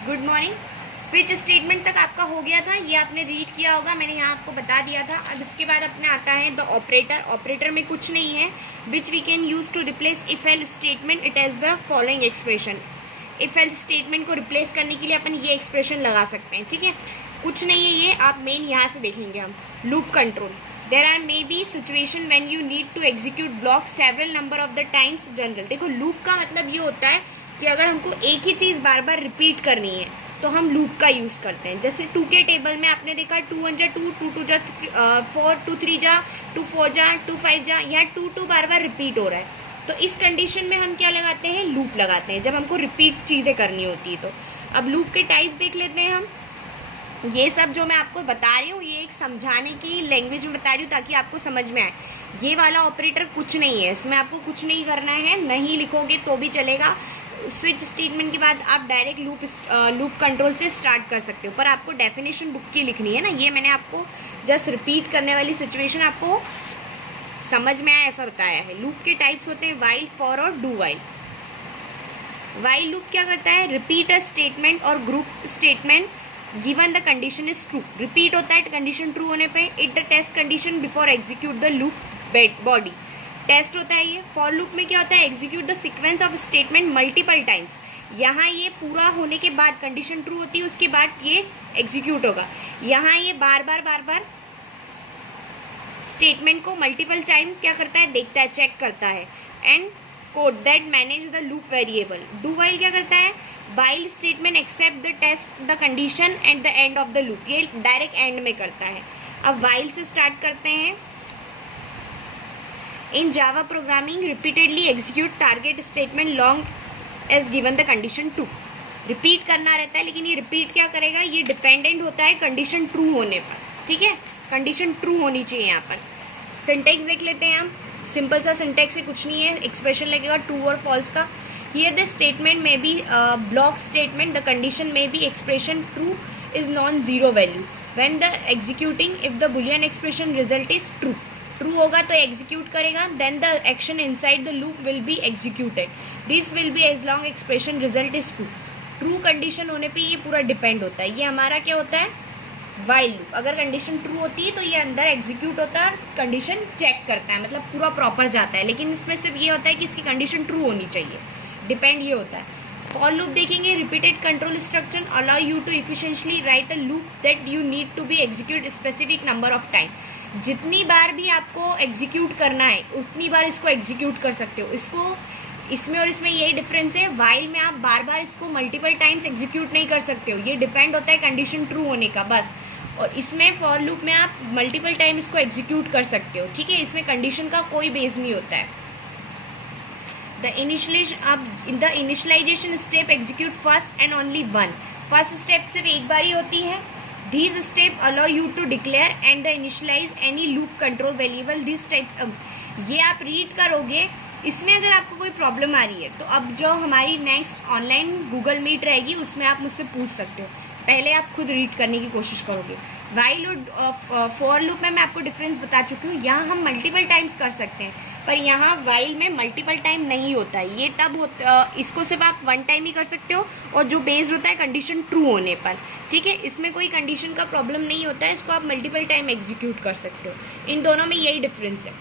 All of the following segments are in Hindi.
Good morning. स्विच स्टेटमेंट तक आपका हो गया था, ये आपने रीड किया होगा, मैंने यहाँ आपको बता दिया था। अब इसके बाद अपने आता है द ऑपरेटर। ऑपरेटर में कुछ नहीं है, which we can use to replace if else statement. It has the following expression. If else statement को रिप्लेस करने के लिए अपन ये एक्सप्रेशन लगा सकते हैं, ठीक है। कुछ नहीं है ये, आप मेन यहाँ से देखेंगे हम। Loop control, there are may be situation when you need to execute block several number of the times. General देखो, लूप का मतलब ये होता है कि अगर हमको एक ही चीज़ बार बार रिपीट करनी है तो हम लूप का यूज़ करते हैं। जैसे 2 के टेबल में आपने देखा 2 1 जा 2, 2 2 जा 4, 2 3 जा 2 4 जा 2 5 जा, यहाँ 2 2 बार बार रिपीट हो रहा है। तो इस कंडीशन में हम क्या लगाते हैं, लूप लगाते हैं, जब हमको रिपीट चीज़ें करनी होती है। तो अब लूप के टाइप्स देख लेते हैं हम। ये सब जो मैं आपको बता रही हूँ, ये एक समझाने की लैंग्वेज में बता रही हूँ ताकि आपको समझ में आए। ये वाला ऑपरेटर कुछ नहीं है, इसमें आपको कुछ नहीं करना है, नहीं लिखोगे तो भी चलेगा। स्विच स्टेटमेंट के बाद आप डायरेक्ट लूप कंट्रोल से स्टार्ट कर सकते हो, पर आपको डेफिनेशन बुक की लिखनी है ना। ये मैंने आपको जस्ट रिपीट करने वाली सिचुएशन आपको समझ में आया ऐसा बताया है। लूप के टाइप्स होते हैं वाइल, फॉर और डू वाइल। वाइल लूप क्या करता है, repeat a statement or group statement given the condition is true. Repeat होता है कंडीशन ट्रू होने पे। It the test condition before execute the loop body. Test होता है ये। फॉर लूप में क्या होता है, execute the sequence of statement multiple times. यहाँ ये पूरा होने के बाद कंडीशन ट्रू होती है, उसके बाद ये एग्जीक्यूट होगा। यहाँ ये बार बार स्टेटमेंट को मल्टीपल टाइम क्या करता है, देखता है, चेक करता है। And code that manage the loop variable. Do while क्या करता है, while statement except the test the condition at the end of the loop. ये डायरेक्ट एंड में करता है। अब वाइल से स्टार्ट करते हैं। In Java programming repeatedly execute target statement long as given the condition true. Repeat करना रहता है, लेकिन ये रिपीट क्या करेगा, ये डिपेंडेंट होता है कंडीशन ट्रू होने पर, ठीक है। कंडीशन ट्रू होनी चाहिए यहाँ पर। सिंटेक्स देख लेते हैं हम। सिंपल सा सिंटेक्स है, कुछ नहीं है, एक्सप्रेशन लगेगा ट्रू और फॉल्स का। Here the statement may be block statement. The condition may be expression true is non-zero value. When the executing, if the boolean expression result is true, true होगा तो execute करेगा. Then the action inside the loop will be executed. This will be as long expression result is true. True condition होने पे ये पूरा depend होता है। ये हमारा क्या होता है, while loop। अगर कंडीशन ट्रू होती है तो ये अंदर एग्जीक्यूट होता है, कंडीशन चेक करता है, मतलब पूरा प्रॉपर जाता है। लेकिन इसमें सिर्फ ये होता है कि इसकी कंडीशन ट्रू होनी चाहिए, डिपेंड ये होता है। फॉर लूप देखेंगे, repeated control instruction allow you to efficiently write a loop that you need to be execute specific number of time. जितनी बार भी आपको एग्जीक्यूट करना है उतनी बार इसको एग्जीक्यूट कर सकते हो। इसको इसमें और इसमें यही डिफरेंस है, वाइल में आप बार बार इसको मल्टीपल टाइम्स एग्जीक्यूट नहीं कर सकते हो, ये डिपेंड होता है कंडीशन ट्रू होने का बस। और इसमें फॉर लूप में आप मल्टीपल टाइम इसको एग्जीक्यूट कर सकते हो, ठीक है। इसमें कंडीशन का कोई बेस नहीं होता है। The initialization step execute first and only one. First step सिर्फ एक बार ही होती है। These step allow you to declare and the initialize any loop control variable. These steps ये आप रीड करोगे। इसमें अगर आपको कोई प्रॉब्लम आ रही है तो अब जो हमारी नेक्स्ट ऑनलाइन गूगल मीट रहेगी उसमें आप मुझसे पूछ सकते हो, पहले आप खुद रीड करने की कोशिश करोगे। वाइल और फॉर लूप में मैं आपको डिफरेंस बता चुकी हूँ। यहाँ हम मल्टीपल टाइम्स कर सकते हैं, पर यहाँ वाइल में मल्टीपल टाइम नहीं होता है। ये तब होता, इसको सिर्फ आप वन टाइम ही कर सकते हो, और जो बेस्ड होता है कंडीशन ट्रू होने पर, ठीक है। इसमें कोई कंडीशन का प्रॉब्लम नहीं होता है, इसको आप मल्टीपल टाइम एग्जीक्यूट कर सकते हो। इन दोनों में यही डिफरेंस है।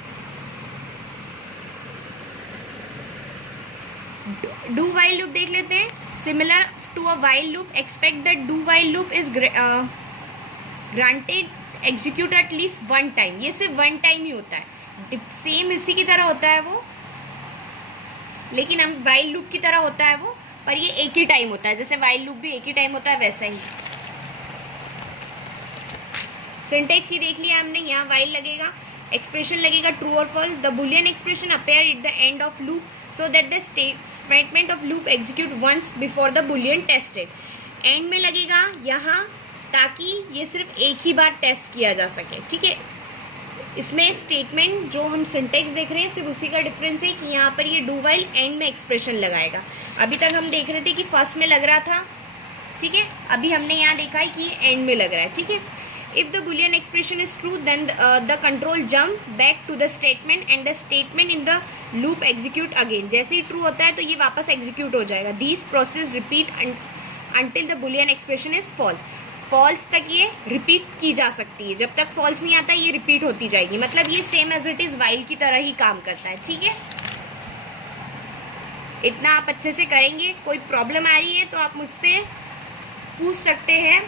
डू वाइल लूप देख लेते हैं। Similar to a while loop, expect that do while loop is granted execute at least one time. ये सिर्फ वन टाइम ही होता है, सेम इसी की तरह होता है वो, लेकिन हम वाइल लूप की तरह होता है वो, पर ये एक ही टाइम होता है। जैसे वाइल लूप भी एक ही टाइम होता है वैसा ही। सिंटेक्स ही देख लिया हमने। यहाँ वाइल लगेगा, एक्सप्रेशन लगेगा ट्रू और false. The boolean expression appear at the end of loop so that the statement of loop execute once before the boolean tested. End में लगेगा यहाँ, ताकि ये सिर्फ एक ही बार टेस्ट किया जा सके, ठीक है। इसमें स्टेटमेंट जो हम सिंटेक्स देख रहे हैं सिर्फ उसी का डिफरेंस है कि यहाँ पर ये डू वाइल एंड में एक्सप्रेशन लगाएगा। अभी तक हम देख रहे थे कि फर्स्ट में लग रहा था, ठीक है। अभी हमने यहाँ देखा है कि एंड में लग रहा है, ठीक है। If the boolean expression is true then the control jump back to the statement and the statement in the loop execute again. जैसे ही ट्रू होता है तो ये वापस एग्जीक्यूट हो जाएगा। This process repeat until the boolean expression is false. False तक ये रिपीट की जा सकती है, जब तक फॉल्स नहीं आता ये रिपीट होती जाएगी, मतलब ये same as it is while की तरह ही काम करता है, ठीक है। इतना आप अच्छे से करेंगे। कोई प्रॉब्लम आ रही है तो आप मुझसे पूछ सकते हैं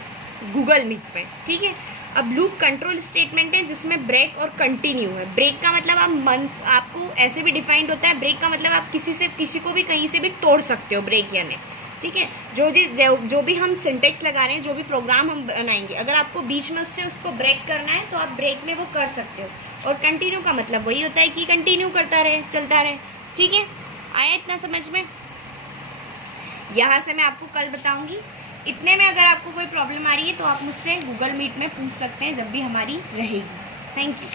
गूगल मीट पे, ठीक है। अब लूप कंट्रोल स्टेटमेंट है जिसमें ब्रेक और कंटिन्यू है। ब्रेक का मतलब आपको ऐसे भी डिफाइंड होता है, ब्रेक का मतलब आप किसी को भी कहीं से भी तोड़ सकते हो, ब्रेक यानी, ठीक है। जो भी हम सिंटेक्स लगा रहे हैं, जो भी प्रोग्राम हम बनाएंगे, अगर आपको बीच में उससे उसको ब्रेक करना है तो आप ब्रेक में वो कर सकते हो। और कंटिन्यू का मतलब वही होता है कि कंटिन्यू करता रहे, चलता रहे, ठीक है। आया इतना समझ में? यहाँ से मैं आपको कल बताऊंगी। इतने में अगर आपको कोई प्रॉब्लम आ रही है तो आप मुझसे गूगल मीट में पूछ सकते हैं जब भी हमारी रहेगी। Thank you.